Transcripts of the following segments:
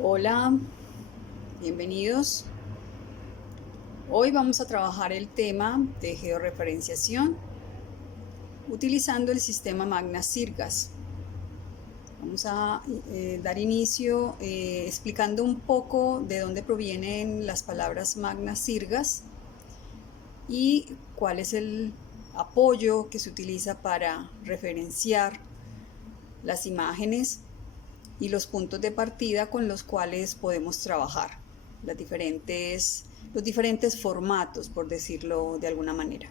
Hola, bienvenidos. Hoy vamos a trabajar el tema de georreferenciación utilizando el sistema Magna Sirgas. Vamos a dar inicio explicando un poco de dónde provienen las palabras Magna Sirgas y cuál es el apoyo que se utiliza para referenciar las imágenes y los puntos de partida con los cuales podemos trabajar, los diferentes formatos, por decirlo de alguna manera.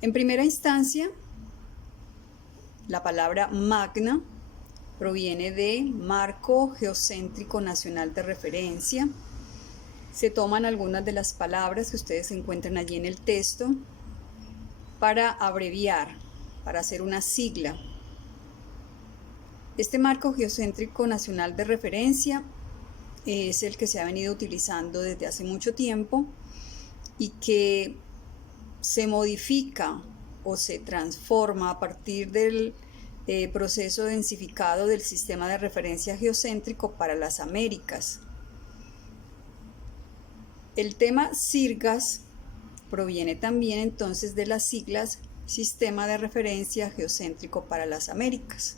En primera instancia, la palabra magna proviene de Marco Geocéntrico Nacional de Referencia. Se toman algunas de las palabras que ustedes encuentran allí en el texto para abreviar, para hacer una sigla. Este marco geocéntrico nacional de referencia es el que se ha venido utilizando desde hace mucho tiempo y que se modifica o se transforma a partir del proceso densificado del sistema de referencia geocéntrico para las Américas. El tema SIRGAS proviene también entonces de las siglas Sistema de Referencia Geocéntrico para las Américas.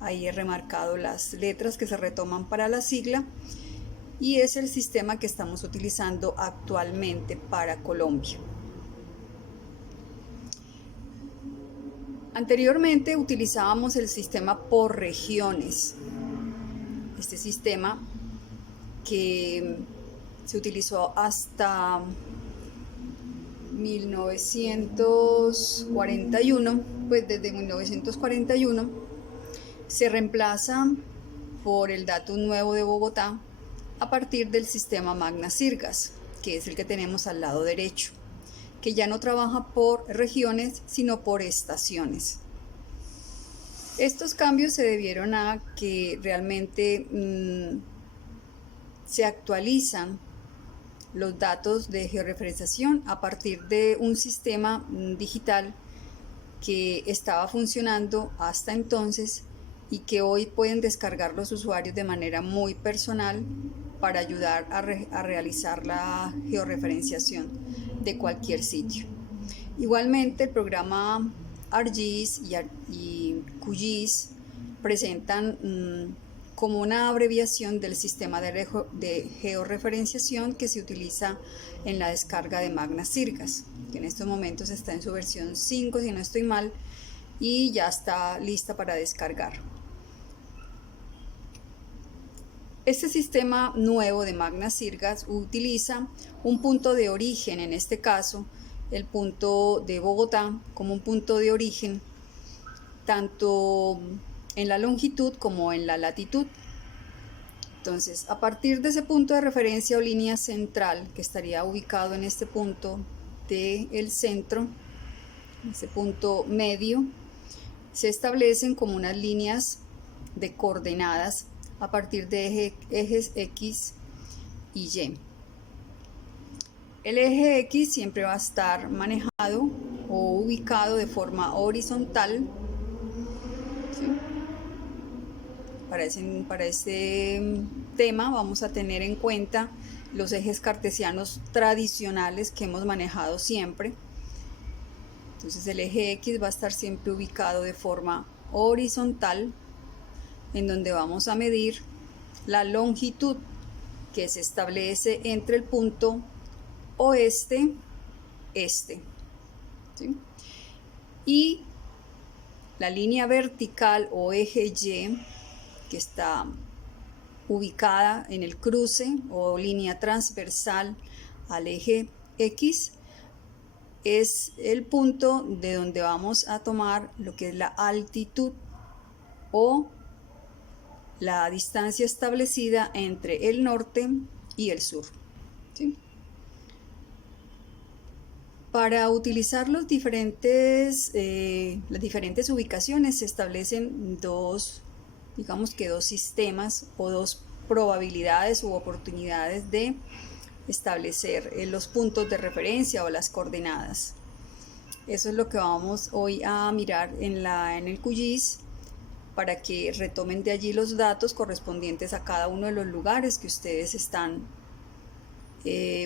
Ahí he remarcado las letras que se retoman para la sigla y es el sistema que estamos utilizando actualmente para Colombia. Anteriormente utilizábamos el sistema por regiones. Este sistema que se utilizó hasta 1941, pues desde 1941 se reemplaza por el Datum Nuevo de Bogotá a partir del sistema Magna Sirgas, que es el que tenemos al lado derecho, que ya no trabaja por regiones, sino por estaciones. Estos cambios se debieron a que realmente se actualizan los datos de georreferenciación a partir de un sistema digital que estaba funcionando hasta entonces y que hoy pueden descargar los usuarios de manera muy personal para ayudar a realizar la georreferenciación de cualquier sitio. Igualmente, el programa ArcGIS y QGIS presentan como una abreviación del sistema de georreferenciación que se utiliza en la descarga de Magna Sirgas, que en estos momentos está en su versión 5, si no estoy mal, y ya está lista para descargar. Este sistema nuevo de Magna Sirgas utiliza un punto de origen, en este caso el punto de Bogotá, como un punto de origen tanto en la longitud como en la latitud. Entonces, a partir de ese punto de referencia o línea central que estaría ubicado en este punto del centro, ese punto medio, se establecen como unas líneas de coordenadas a partir de ejes X y Y. El eje X siempre va a estar manejado o ubicado de forma horizontal. ¿Sí? Para este tema vamos a tener en cuenta los ejes cartesianos tradicionales que hemos manejado siempre. Entonces el eje X va a estar siempre ubicado de forma horizontal, en donde vamos a medir la longitud que se establece entre el punto oeste-este. ¿Sí? Y la línea vertical o eje Y, que está ubicada en el cruce o línea transversal al eje X, es el punto de donde vamos a tomar lo que es la altitud o la distancia establecida entre el norte y el sur. ¿Sí? Para utilizar las diferentes ubicaciones se establecen dos sistemas o dos probabilidades u oportunidades de establecer los puntos de referencia o las coordenadas. Eso es lo que vamos hoy a mirar en el QGIS para que retomen de allí los datos correspondientes a cada uno de los lugares que ustedes están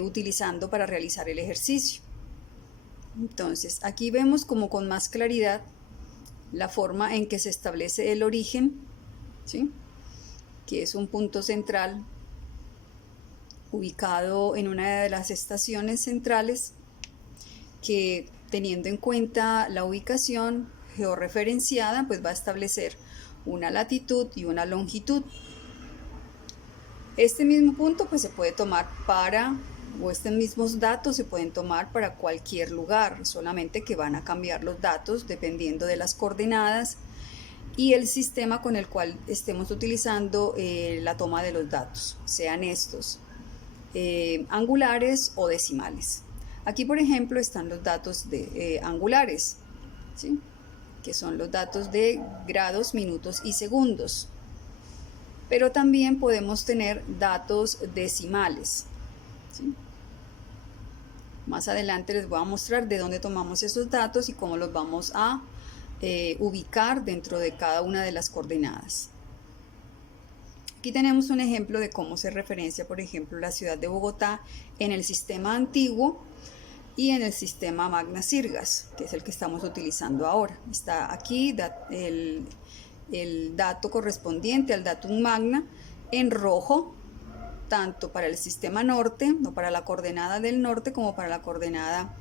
utilizando para realizar el ejercicio. Entonces, aquí vemos como con más claridad la forma en que se establece el origen, ¿sí?, que es un punto central ubicado en una de las estaciones centrales, que teniendo en cuenta la ubicación georreferenciada, pues va a establecer una latitud y una longitud. Este mismo punto pues se puede tomar o estos mismos datos se pueden tomar para cualquier lugar, solamente que van a cambiar los datos dependiendo de las coordenadas y el sistema con el cual estemos utilizando la toma de los datos, sean estos angulares o decimales. Aquí, por ejemplo, están los datos angulares, ¿sí?, que son los datos de grados, minutos y segundos. Pero también podemos tener datos decimales, ¿sí? Más adelante les voy a mostrar de dónde tomamos esos datos y cómo los vamos a ubicar dentro de cada una de las coordenadas. Aquí tenemos un ejemplo de cómo se referencia, por ejemplo, la ciudad de Bogotá en el sistema antiguo y en el sistema Magna Sirgas, que es el que estamos utilizando ahora. Está aquí el dato correspondiente al datum magna en rojo, tanto para el sistema norte, no para la coordenada del norte, como para la coordenada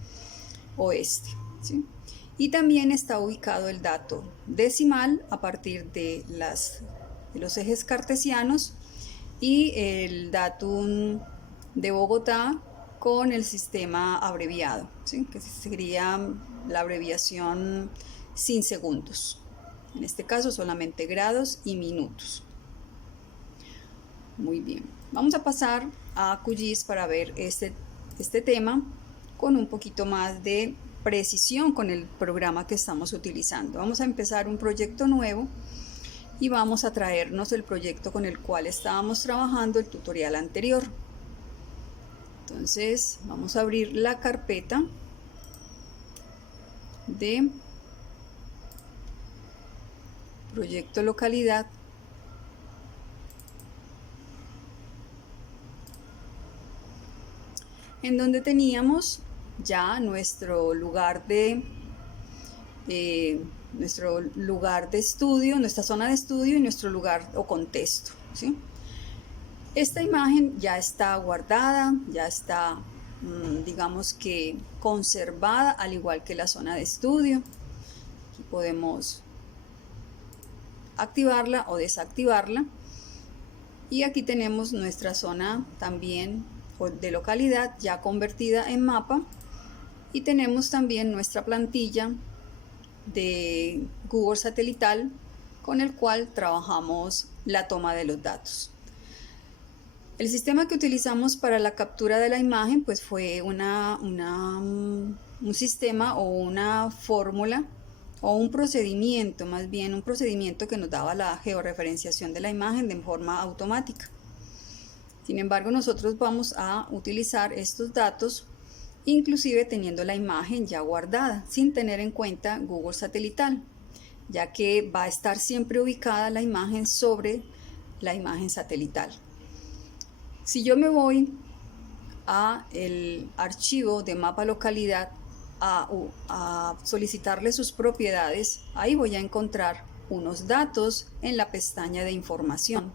oeste, ¿sí? Y también está ubicado el dato decimal a partir de los ejes cartesianos y el datum de Bogotá con el sistema abreviado, ¿sí?, que sería la abreviación sin segundos. En este caso solamente grados y minutos. Muy bien, vamos a pasar a QGIS para ver este tema con un poquito más de precisión con el programa que estamos utilizando. Vamos a empezar un proyecto nuevo y vamos a traernos el proyecto con el cual estábamos trabajando el tutorial anterior. Entonces vamos a abrir la carpeta de proyecto localidad en donde teníamos ya nuestro lugar de estudio, nuestra zona de estudio y nuestro lugar o contexto, ¿sí? Esta imagen ya está guardada, ya está, digamos que conservada, al igual que la zona de estudio. Aquí podemos activarla o desactivarla. Y aquí tenemos nuestra zona también de localidad ya convertida en mapa. Y tenemos también nuestra plantilla de Google Satelital con el cual trabajamos la toma de los datos. El sistema que utilizamos para la captura de la imagen pues fue un sistema o una fórmula o un procedimiento, más bien un procedimiento que nos daba la georreferenciación de la imagen de forma automática. Sin embargo, nosotros vamos a utilizar estos datos inclusive teniendo la imagen ya guardada, sin tener en cuenta Google Satelital, ya que va a estar siempre ubicada la imagen sobre la imagen satelital. Si yo me voy a el archivo de mapa localidad a solicitarle sus propiedades, ahí voy a encontrar unos datos en la pestaña de información.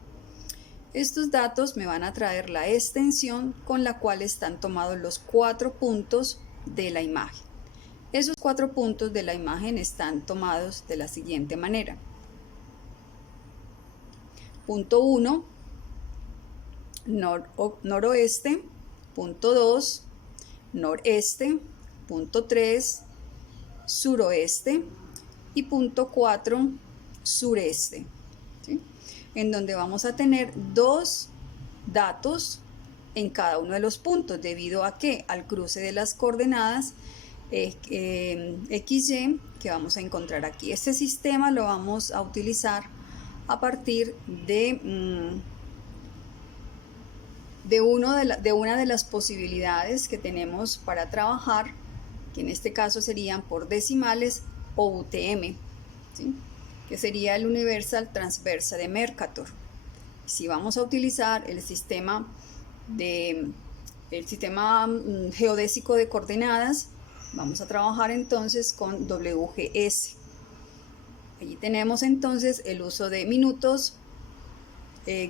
Estos datos me van a traer la extensión con la cual están tomados los 4 puntos de la imagen. Esos 4 puntos de la imagen están tomados de la siguiente manera. Punto 1, noroeste. Punto 2, noreste. Punto 3, suroeste. Y punto 4, sureste, ¿sí?, en donde vamos a tener 2 datos en cada uno de los puntos, debido a que al cruce de las coordenadas XY que vamos a encontrar aquí. Este sistema lo vamos a utilizar a partir de una de las posibilidades que tenemos para trabajar, que en este caso serían por decimales o UTM, ¿sí? que sería el Universal Transversa de Mercator. Si vamos a utilizar el sistema geodésico de coordenadas, vamos a trabajar entonces con WGS. Allí tenemos entonces el uso de minutos,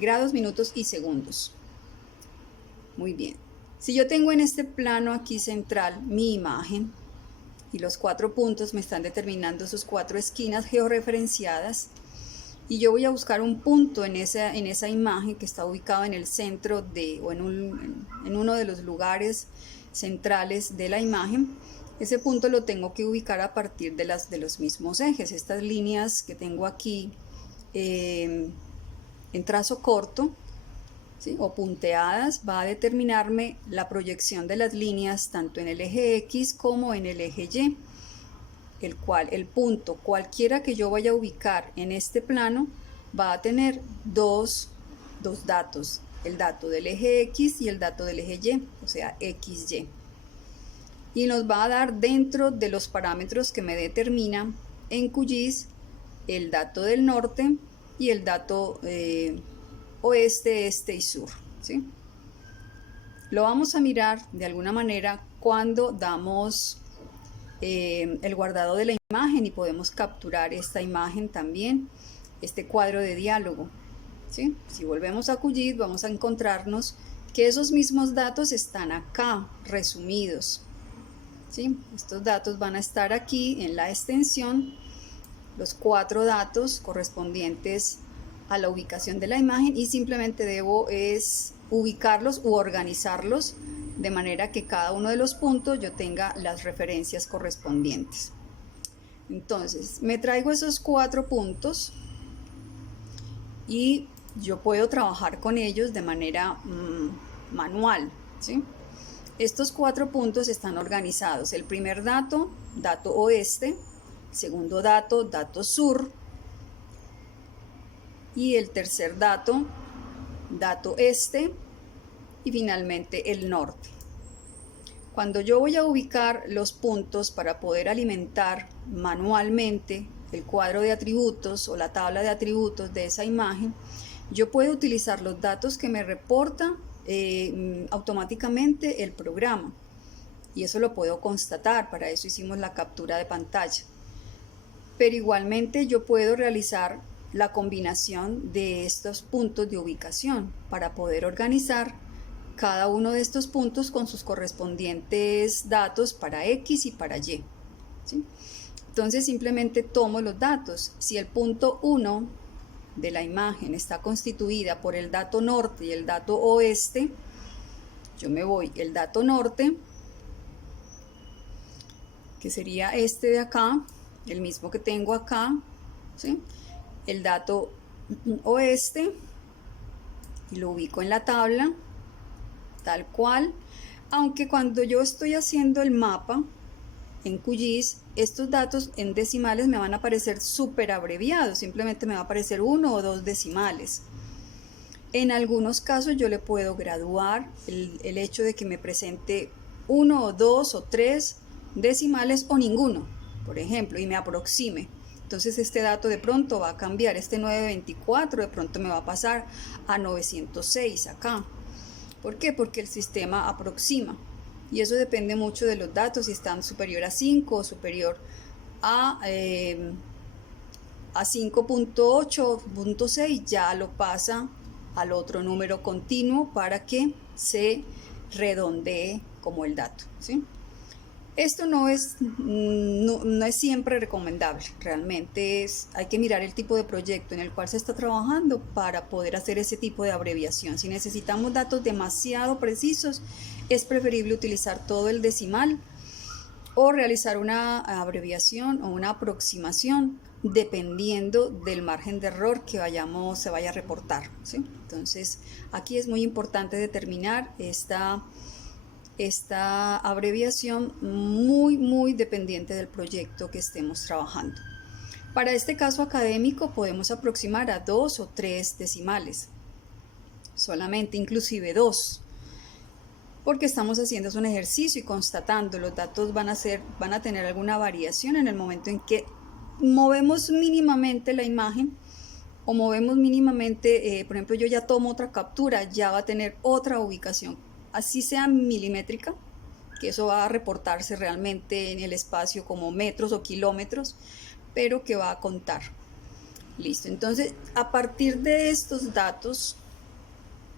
grados, minutos y segundos. Muy bien. Si yo tengo en este plano aquí central mi imagen y los 4 puntos me están determinando sus 4 esquinas georreferenciadas, y yo voy a buscar un punto en esa imagen que está ubicado en el centro o en uno de los lugares centrales de la imagen, ese punto lo tengo que ubicar a partir de los mismos ejes. Estas líneas que tengo aquí en trazo corto, ¿sí?, o punteadas, va a determinarme la proyección de las líneas tanto en el eje X como en el eje Y, el cual el punto cualquiera que yo vaya a ubicar en este plano va a tener dos datos, el dato del eje X y el dato del eje Y, o sea XY, y nos va a dar dentro de los parámetros que me determina en QGIS el dato del norte y el dato oeste, este y sur, ¿sí? Lo vamos a mirar de alguna manera cuando damos el guardado de la imagen y podemos capturar esta imagen también, este cuadro de diálogo, ¿sí? Si volvemos a QGIS vamos a encontrarnos que esos mismos datos están acá resumidos, ¿sí? Estos datos van a estar aquí en la extensión, los 4 datos correspondientes a la ubicación de la imagen, y simplemente debo ubicarlos u organizarlos de manera que cada uno de los puntos yo tenga las referencias correspondientes. Entonces me traigo esos 4 puntos y yo puedo trabajar con ellos de manera manual, ¿sí? Estos 4 puntos están organizados: el primer dato, dato oeste; segundo dato, dato sur; y el tercer dato, dato este; y finalmente el norte. Cuando yo voy a ubicar los puntos para poder alimentar manualmente el cuadro de atributos o la tabla de atributos de esa imagen, yo puedo utilizar los datos que me reporta automáticamente el programa, y eso lo puedo constatar. Para eso hicimos la captura de pantalla. Pero igualmente yo puedo realizar la combinación de estos puntos de ubicación para poder organizar cada uno de estos puntos con sus correspondientes datos para X y para Y, ¿sí? Entonces simplemente tomo los datos. Si el punto 1 de la imagen está constituida por el dato norte y el dato oeste, yo me voy el dato norte, que sería este de acá, el mismo que tengo acá, ¿sí?, el dato oeste, y lo ubico en la tabla tal cual, aunque cuando yo estoy haciendo el mapa en QGIS, estos datos en decimales me van a aparecer súper abreviados, simplemente me va a aparecer 1 o 2 decimales. En algunos casos yo le puedo graduar el hecho de que me presente 1 o 2 o 3 decimales o ninguno, por ejemplo, y me aproxime. Entonces este dato de pronto va a cambiar, este 924 de pronto me va a pasar a 906 acá. ¿Por qué? Porque el sistema aproxima, y eso depende mucho de los datos, si están superior a 5 o superior a 5.8.6, ya lo pasa al otro número continuo para que se redondee como el dato, ¿sí? Esto no es siempre recomendable. Realmente hay que mirar el tipo de proyecto en el cual se está trabajando para poder hacer ese tipo de abreviación. Si necesitamos datos demasiado precisos, es preferible utilizar todo el decimal o realizar una abreviación o una aproximación dependiendo del margen de error que se vaya a reportar, ¿sí? Entonces aquí es muy importante determinar esta abreviación muy dependiente del proyecto que estemos trabajando. Para este caso académico podemos aproximar a 2 o 3 decimales, solamente, inclusive 2, porque estamos haciendo un ejercicio y constatando los datos van a tener alguna variación en el momento en que movemos mínimamente la imagen o movemos mínimamente, por ejemplo, yo ya tomo otra captura, ya va a tener otra ubicación, así sea milimétrica, que eso va a reportarse realmente en el espacio como metros o kilómetros, pero que va a contar. Listo, entonces a partir de estos datos,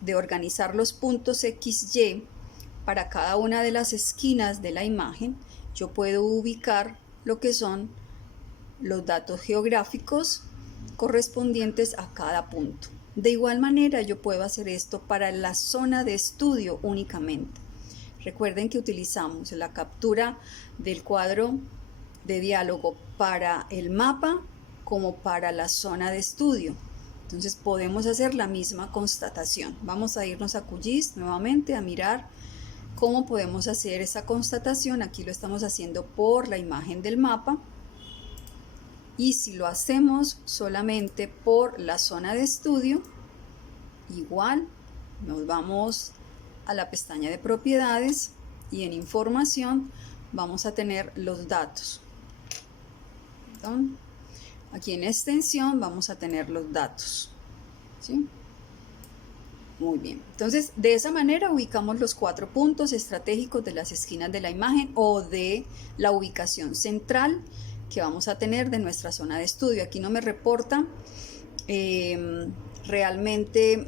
de organizar los puntos XY para cada una de las esquinas de la imagen, yo puedo ubicar lo que son los datos geográficos correspondientes a cada punto. De igual manera yo puedo hacer esto para la zona de estudio únicamente. Recuerden que utilizamos la captura del cuadro de diálogo para el mapa como para la zona de estudio. Entonces podemos hacer la misma constatación. Vamos a irnos a QGIS nuevamente a mirar cómo podemos hacer esa constatación. Aquí lo estamos haciendo por la imagen del mapa. Y si lo hacemos solamente por la zona de estudio, igual nos vamos a la pestaña de propiedades y en información vamos a tener los datos. Perdón. Aquí en extensión vamos a tener los datos. ¿Sí? Muy bien. Entonces, de esa manera ubicamos los 4 puntos estratégicos de las esquinas de la imagen o de la ubicación central que vamos a tener de nuestra zona de estudio. Aquí no me reporta realmente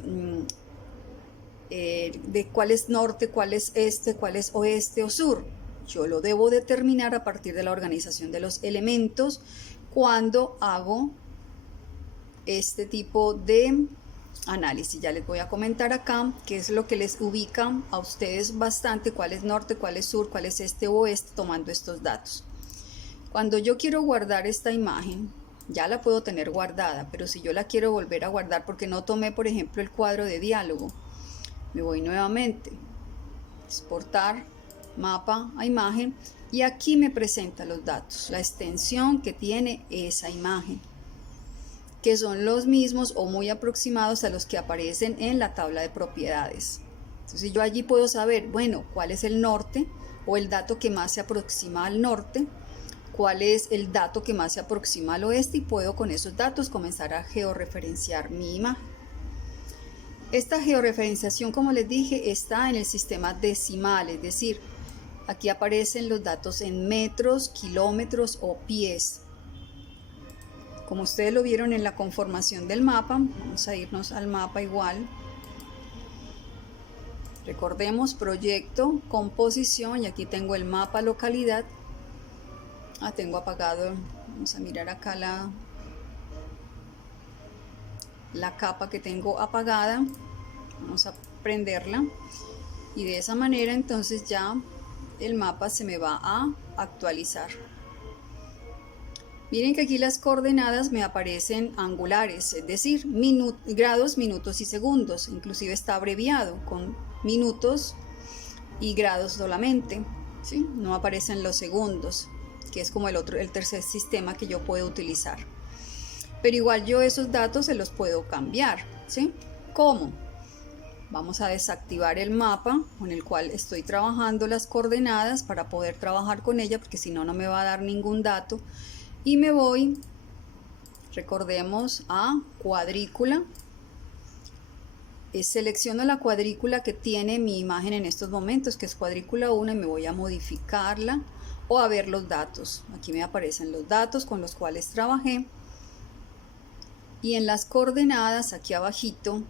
de cuál es norte, cuál es este, cuál es oeste o sur. Yo lo debo determinar a partir de la organización de los elementos cuando hago este tipo de análisis. Ya les voy a comentar acá qué es lo que les ubica a ustedes bastante, cuál es norte, cuál es sur, cuál es este o oeste, tomando estos datos. Cuando yo quiero guardar esta imagen, ya la puedo tener guardada, pero si yo la quiero volver a guardar porque no tomé, por ejemplo, el cuadro de diálogo, me voy nuevamente, exportar, mapa a imagen, y aquí me presenta los datos, la extensión que tiene esa imagen, que son los mismos o muy aproximados a los que aparecen en la tabla de propiedades. Entonces yo allí puedo saber, bueno, cuál es el norte o el dato que más se aproxima al norte, cuál es el dato que más se aproxima al oeste, y puedo con esos datos comenzar a georreferenciar mi imagen. Esta georreferenciación, como les dije, está en el sistema decimal, es decir, aquí aparecen los datos en metros, kilómetros o pies. Como ustedes lo vieron en la conformación del mapa, vamos a irnos al mapa igual. Recordemos proyecto, composición, y aquí tengo el mapa localidad. Tengo apagado, vamos a mirar acá la capa que tengo apagada. Vamos a prenderla y de esa manera entonces ya el mapa se me va a actualizar. Miren que aquí las coordenadas me aparecen angulares, es decir, grados, minutos y segundos. Inclusive está abreviado con minutos y grados solamente, ¿sí? No aparecen los segundos, que es como el tercer sistema que yo puedo utilizar. Pero igual yo esos datos se los puedo cambiar, ¿sí? ¿Cómo? Vamos a desactivar el mapa con el cual estoy trabajando las coordenadas para poder trabajar con ella, porque si no, no me va a dar ningún dato. Y me voy, recordemos, a cuadrícula. Selecciono la cuadrícula que tiene mi imagen en estos momentos, que es cuadrícula 1, y me voy a modificarla o a ver los datos. Aquí me aparecen los datos con los cuales trabajé. Y en las coordenadas, aquí abajito,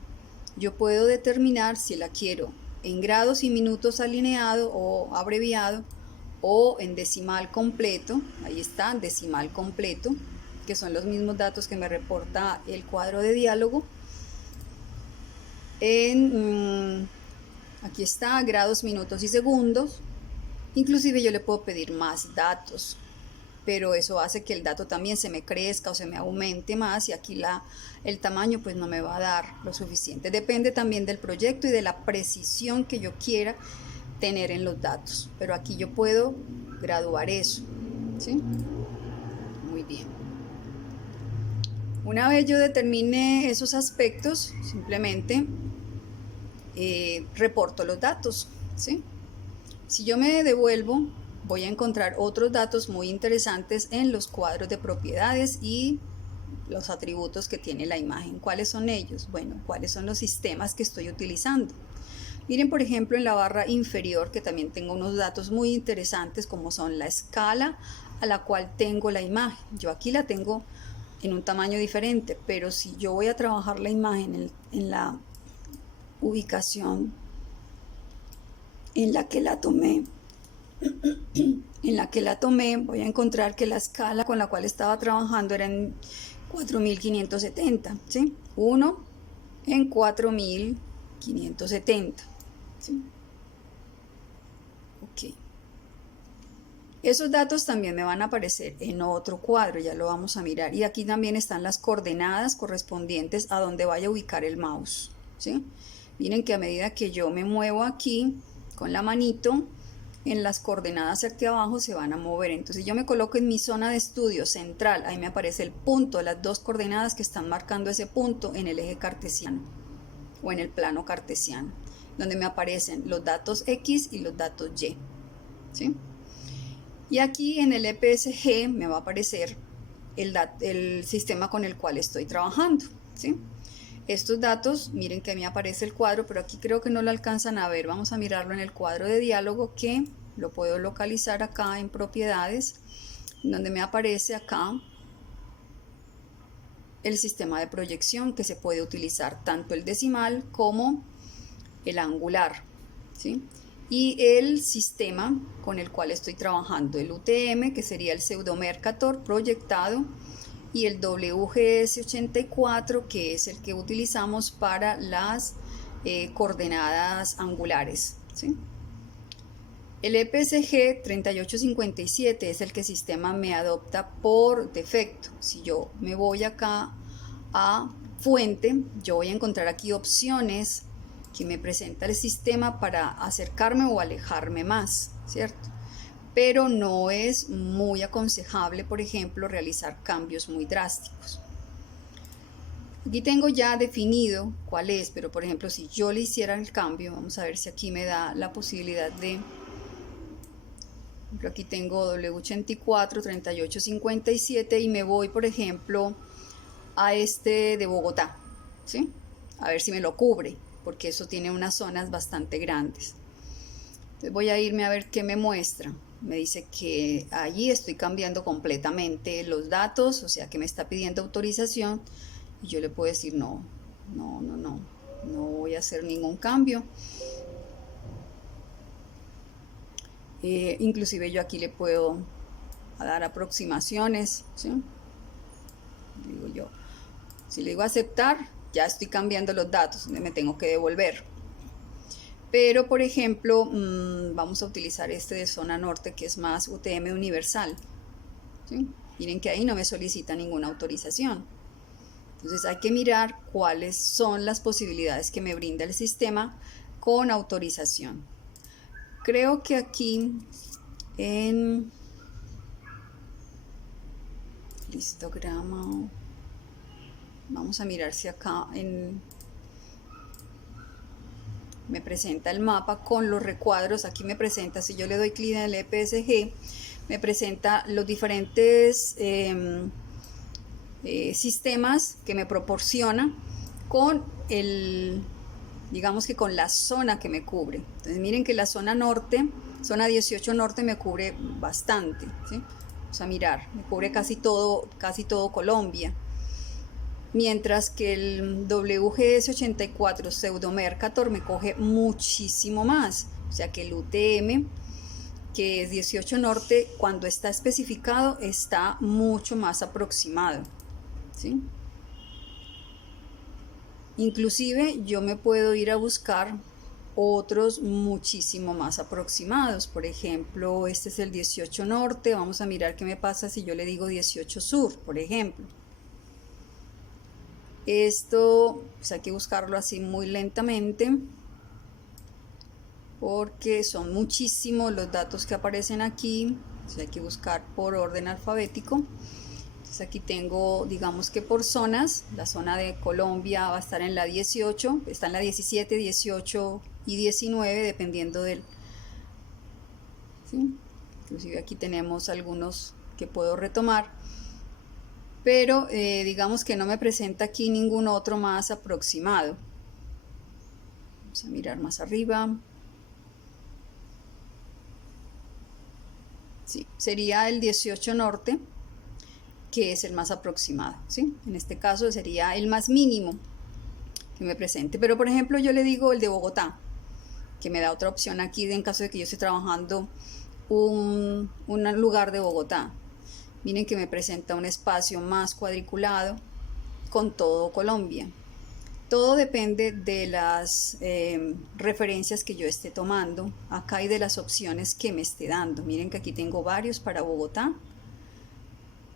yo puedo determinar si la quiero en grados y minutos alineado o abreviado, o en decimal completo. Ahí está, decimal completo, que son los mismos datos que me reporta el cuadro de diálogo. Aquí está, grados, minutos y segundos. Inclusive yo le puedo pedir más datos, pero eso hace que el dato también se me crezca o se me aumente más, y aquí el tamaño pues no me va a dar lo suficiente. Depende también del proyecto y de la precisión que yo quiera tener en los datos, pero aquí yo puedo graduar eso, ¿sí? Muy bien. Una vez yo determine esos aspectos, simplemente reporto los datos, ¿sí? Si yo me devuelvo voy a encontrar otros datos muy interesantes en los cuadros de propiedades y los atributos que tiene la imagen. ¿Cuáles son ellos? Bueno, ¿cuáles son los sistemas que estoy utilizando? Miren, por ejemplo, en la barra inferior, que también tengo unos datos muy interesantes, como son la escala a la cual tengo la imagen. Yo aquí la tengo en un tamaño diferente, pero si yo voy a trabajar la imagen en la ubicación en la que la tomé, voy a encontrar que la escala con la cual estaba trabajando era en 4570, ¿sí? 1 en 4570, ¿sí? Ok. Esos datos también me van a aparecer en otro cuadro, ya lo vamos a mirar. Y aquí también están las coordenadas correspondientes a donde vaya a ubicar el mouse, ¿sí? Miren que a medida que yo me muevo aquí con la manito, en las coordenadas aquí abajo se van a mover. Entonces yo me coloco en mi zona de estudio central, ahí me aparece el punto, las dos coordenadas que están marcando ese punto en el eje cartesiano o en el plano cartesiano, donde me aparecen los datos X y los datos Y, ¿sí? Y aquí en el EPSG me va a aparecer el sistema con el cual estoy trabajando, ¿sí? Estos datos, miren que me aparece el cuadro, pero aquí creo que no lo alcanzan a ver. Vamos a mirarlo en el cuadro de diálogo, que lo puedo localizar acá en propiedades, donde me aparece acá el sistema de proyección, que se puede utilizar tanto el decimal como el angular, ¿sí? Y el sistema con el cual estoy trabajando, el UTM, que sería el pseudo-Mercator proyectado, y el WGS84, que es el que utilizamos para las coordenadas angulares, ¿sí? El EPSG 3857 es el que el sistema me adopta por defecto. Si yo me voy acá a fuente, yo voy a encontrar aquí opciones que me presenta el sistema para acercarme o alejarme más, ¿cierto? Pero no es muy aconsejable, por ejemplo, realizar cambios muy drásticos. Aquí tengo ya definido cuál es, pero por ejemplo, si yo le hiciera el cambio, vamos a ver si aquí me da la posibilidad de... Aquí tengo W84 3857 y me voy, por ejemplo, a este de Bogotá, ¿sí? A ver si me lo cubre, porque eso tiene unas zonas bastante grandes. Entonces voy a irme a ver qué me muestra. Me dice que allí estoy cambiando completamente los datos, o sea que me está pidiendo autorización, y yo le puedo decir no voy a hacer ningún cambio. Inclusive yo aquí le puedo dar aproximaciones, ¿sí? Digo yo, si le digo aceptar, ya estoy cambiando los datos, me tengo que devolver. Pero por ejemplo, vamos a utilizar este de zona norte, que es más UTM universal, ¿sí? Miren que ahí no me solicita ninguna autorización. Entonces hay que mirar cuáles son las posibilidades que me brinda el sistema con autorización. Creo que aquí en histograma, vamos a mirar si acá me presenta el mapa con los recuadros. Aquí me presenta, si yo le doy clic en el EPSG, me presenta los diferentes sistemas que me proporciona con digamos que con la zona que me cubre. Entonces miren que la zona norte, zona 18 norte, me cubre bastante, ¿sí? Vamos a mirar, me cubre casi todo Colombia. Mientras que el WGS84 pseudo-Mercator me coge muchísimo más. O sea que el UTM, que es 18 norte, cuando está especificado, está mucho más aproximado, ¿sí? Inclusive yo me puedo ir a buscar otros muchísimo más aproximados. Por ejemplo, este es el 18 norte. Vamos a mirar qué me pasa si yo le digo 18 sur, por ejemplo. Esto pues hay que buscarlo así muy lentamente, porque son muchísimos los datos que aparecen aquí. Entonces hay que buscar por orden alfabético. Entonces aquí tengo, digamos que por zonas, la zona de Colombia va a estar en la 18, está en la 17, 18 y 19, dependiendo del... ¿sí? Inclusive aquí tenemos algunos que puedo retomar, pero digamos que no me presenta aquí ningún otro más aproximado. Vamos a mirar más arriba. Sí, sería el 18 norte, que es el más aproximado, ¿sí? En este caso sería el más mínimo que me presente. Pero por ejemplo yo le digo el de Bogotá, que me da otra opción aquí en caso de que yo esté trabajando un lugar de Bogotá. Miren que me presenta un espacio más cuadriculado con todo Colombia. Todo depende de las referencias que yo esté tomando acá y de las opciones que me esté dando. Miren que aquí tengo varios para Bogotá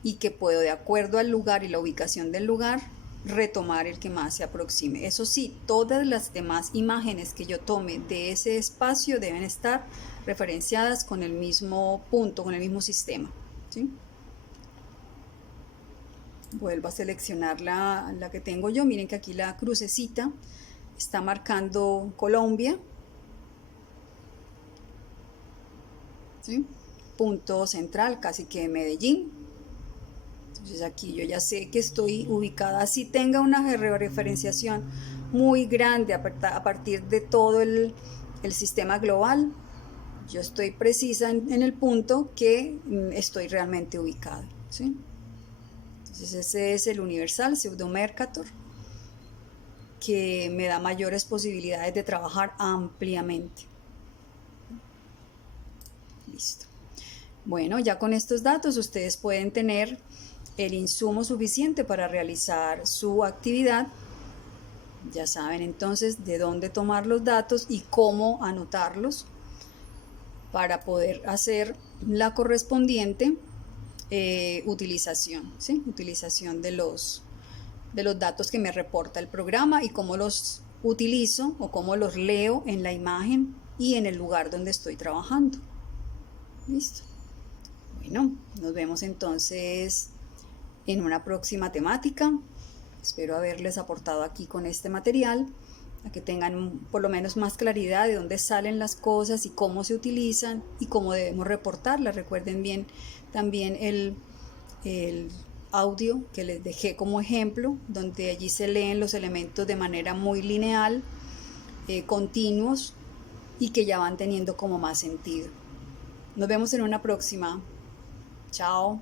y que puedo, de acuerdo al lugar y la ubicación del lugar, retomar el que más se aproxime. Eso sí, todas las demás imágenes que yo tome de ese espacio deben estar referenciadas con el mismo punto, con el mismo sistema, ¿sí? Vuelvo a seleccionar la que tengo yo. Miren que aquí la crucecita está marcando Colombia, ¿sí? Punto central, casi que Medellín. Entonces aquí yo ya sé que estoy ubicada, así tenga una georreferenciación muy grande a partir de todo el sistema global. Yo estoy precisa en el punto que estoy realmente ubicada, ¿sí? Entonces ese es el universal pseudo Mercator, que me da mayores posibilidades de trabajar ampliamente. Listo. Bueno, ya con estos datos ustedes pueden tener el insumo suficiente para realizar su actividad. Ya saben entonces de dónde tomar los datos y cómo anotarlos para poder hacer la correspondiente utilización, ¿sí? Utilización de los datos que me reporta el programa y cómo los utilizo o cómo los leo en la imagen y en el lugar donde estoy trabajando. Listo. Bueno, nos vemos entonces en una próxima temática. Espero haberles aportado aquí con este material a que tengan por lo menos más claridad de dónde salen las cosas y cómo se utilizan y cómo debemos reportarlas. Recuerden bien también el audio que les dejé como ejemplo, donde allí se leen los elementos de manera muy lineal, continuos y que ya van teniendo como más sentido. Nos vemos en una próxima. Chao.